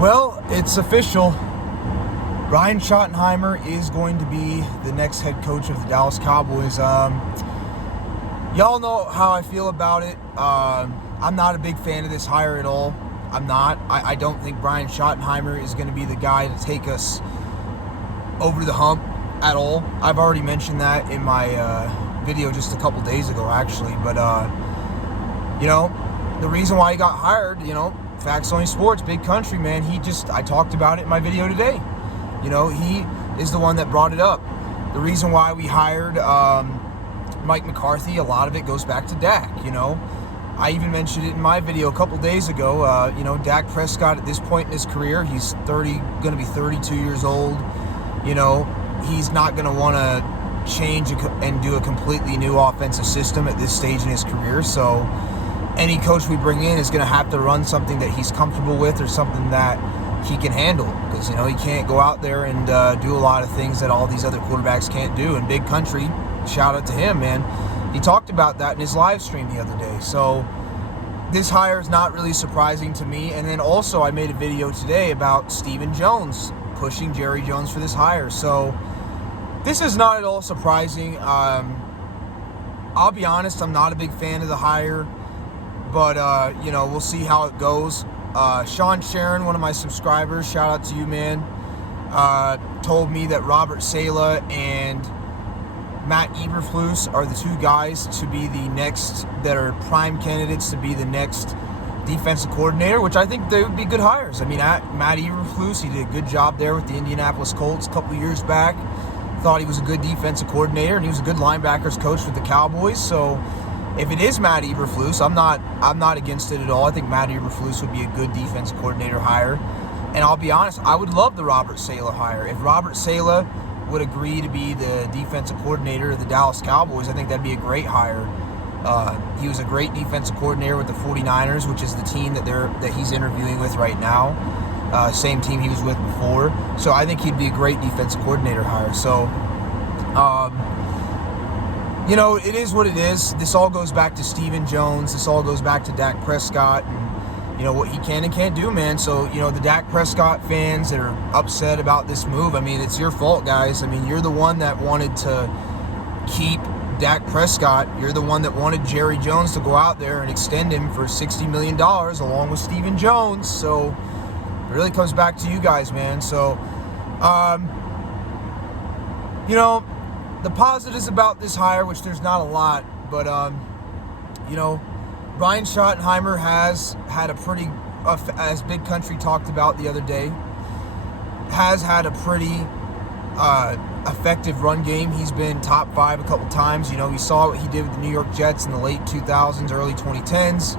Well, it's official. Brian Schottenheimer is going to be the next head coach of the Dallas Cowboys. Y'all know how I feel about it. I'm not a big fan of this hire at all. I'm not. I don't think Brian Schottenheimer is going to be the guy to take us over the hump at all. I've already mentioned that in my video just a couple days ago, actually. But, the reason why he got hired, Facts Only Sports, big country, man. I talked about it in my video today. He is the one that brought it up. The reason why we hired Mike McCarthy, a lot of it goes back to Dak, I even mentioned it in my video a couple days ago. Dak Prescott at this point in his career, he's going to be 32 years old. He's not going to want to change and do a completely new offensive system at this stage in his career. So any coach we bring in is going to have to run something that he's comfortable with or something that he can handle, because he can't go out there and do a lot of things that all these other quarterbacks can't do. And big country, shout out to him, man. He talked about that in his live stream the other day. So this hire is not really surprising to me. And then also I made a video today about Stephen Jones pushing Jerry Jones for this hire. So this is not at all surprising. I'll be honest, I'm not a big fan of the hire, but we'll see how it goes. Sean Sharon, one of my subscribers, shout out to you, man, told me that Robert Saleh and Matt Eberflus are the two guys to be the next, that are prime candidates to be the next defensive coordinator, which I think they would be good hires. I mean, Matt Eberflus, he did a good job there with the Indianapolis Colts a couple years back. Thought he was a good defensive coordinator, and he was a good linebackers coach with the Cowboys. So if it is Matt Eberflus, I'm not against it at all. I think Matt Eberflus would be a good defensive coordinator hire. And I'll be honest, I would love the Robert Saleh hire. If Robert Saleh would agree to be the defensive coordinator of the Dallas Cowboys, I think that'd be a great hire. He was a great defensive coordinator with the 49ers, which is the team that he's interviewing with right now. Same team he was with before. So I think he'd be a great defensive coordinator hire. So, it is what it is. This all goes back to Stephen Jones. This all goes back to Dak Prescott and, what he can and can't do, man. So, the Dak Prescott fans that are upset about this move, I mean, it's your fault, guys. I mean, you're the one that wanted to keep Dak Prescott. You're the one that wanted Jerry Jones to go out there and extend him for $60 million along with Stephen Jones. So it really comes back to you guys, man. So, the positives about this hire, which there's not a lot, but, Brian Schottenheimer has had a pretty, as Big Country talked about the other day, has had a pretty effective run game. He's been top 5 a couple times. We saw what he did with the New York Jets in the late 2000s, early 2010s.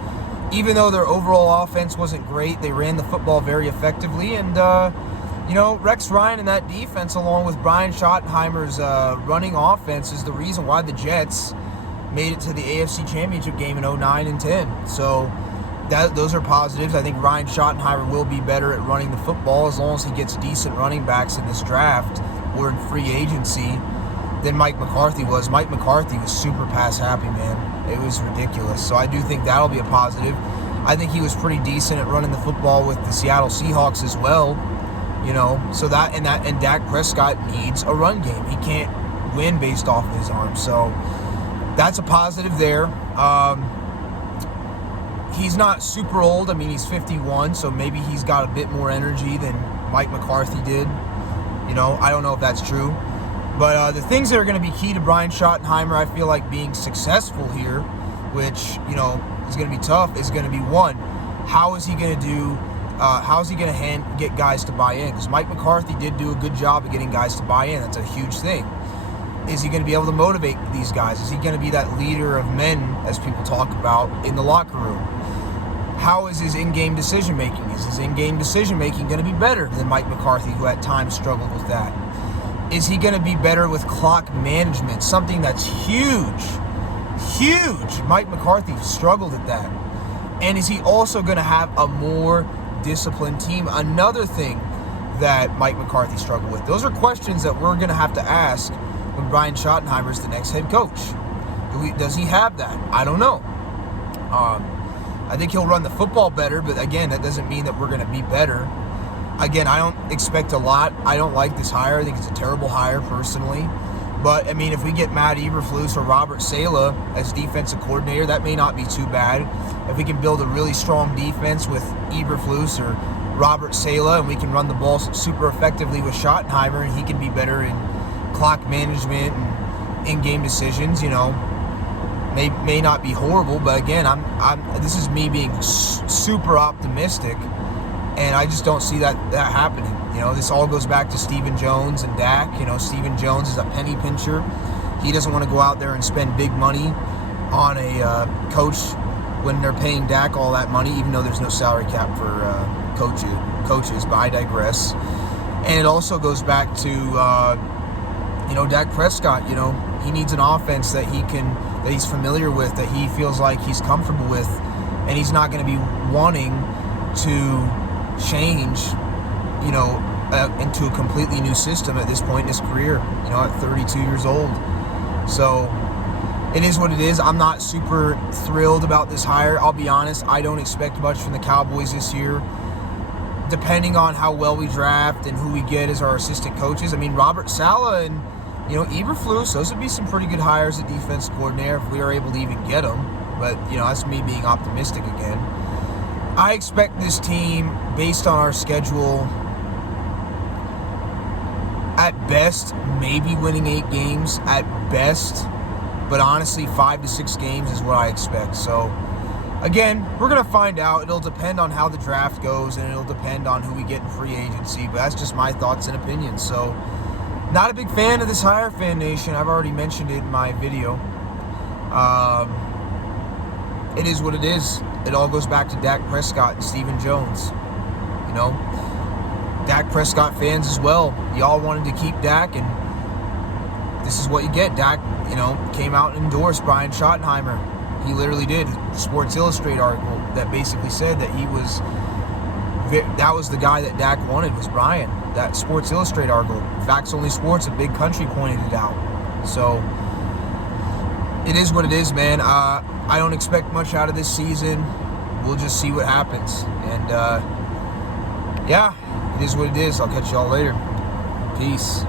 Even though their overall offense wasn't great, they ran the football very effectively. And, Rex Ryan and that defense, along with Brian Schottenheimer's running offense, is the reason why the Jets made it to the AFC Championship game in 09 and 10. So those are positives. I think Brian Schottenheimer will be better at running the football as long as he gets decent running backs in this draft or in free agency than Mike McCarthy was. Mike McCarthy was super pass happy, man. It was ridiculous. So I do think that'll be a positive. I think he was pretty decent at running the football with the Seattle Seahawks as well. So and Dak Prescott needs a run game. He can't win based off of his arm. So that's a positive there. He's not super old. I mean, he's 51, so maybe he's got a bit more energy than Mike McCarthy did. I don't know if that's true. But the things that are going to be key to Brian Schottenheimer, I feel like being successful here, which, is going to be tough, is going to be one, how is he going to get guys to buy in? Because Mike McCarthy did do a good job of getting guys to buy in. That's a huge thing. Is he going to be able to motivate these guys? Is he going to be that leader of men, as people talk about, in the locker room? How is his in-game decision-making? Is his in-game decision-making going to be better than Mike McCarthy, who at times struggled with that? Is he going to be better with clock management? Something that's huge. Mike McCarthy struggled at that. And is he also going to have a more disciplined team? Another thing that Mike McCarthy struggled with. Those are questions that we're going to have to ask when Brian Schottenheimer is the next head coach. Does he have that? I don't know. I think he'll run the football better, but again, that doesn't mean that we're going to be better. Again, I don't expect a lot. I don't like this hire. I think it's a terrible hire personally. But, I mean, if we get Matt Eberflus or Robert Saleh as defensive coordinator, that may not be too bad. If we can build a really strong defense with Eberflus or Robert Saleh, and we can run the ball super effectively with Schottenheimer, and he can be better in clock management and in-game decisions, may not be horrible. But again, this is me being super optimistic, and I just don't see that happening. This all goes back to Stephen Jones and Dak. Stephen Jones is a penny pincher. He doesn't want to go out there and spend big money on a coach when they're paying Dak all that money, even though there's no salary cap for coaches. But I digress. And it also goes back to Dak Prescott. He needs an offense that he's familiar with, that he feels like he's comfortable with, and he's not going to be wanting to change into a completely new system at this point in his career, at 32 years old. So it is what it is. I'm not super thrilled about this hire. I'll be honest, I don't expect much from the Cowboys this year, depending on how well we draft and who we get as our assistant coaches. I mean, Robert Saleh and, Eberflus, those would be some pretty good hires at defense coordinator if we are able to even get them. But, that's me being optimistic again. I expect this team, based on our schedule, at best, maybe winning 8 games at best, but honestly, 5 to 6 games is what I expect. So, again, we're going to find out. It'll depend on how the draft goes, and it'll depend on who we get in free agency, but that's just my thoughts and opinions. So, not a big fan of this hire, Fan Nation. I've already mentioned it in my video. It is what it is. It all goes back to Dak Prescott and Stephen Jones. Dak Prescott fans as well. Y'all wanted to keep Dak, and this is what you get. Dak, came out and endorsed Brian Schottenheimer. He literally did. Sports Illustrated article that basically said that that was the guy that Dak wanted, was Brian. That Sports Illustrated article. Facts Only Sports, a big country, pointed it out. So it is what it is, man. I don't expect much out of this season. We'll just see what happens. And yeah, it is what it is. I'll catch y'all later. Peace.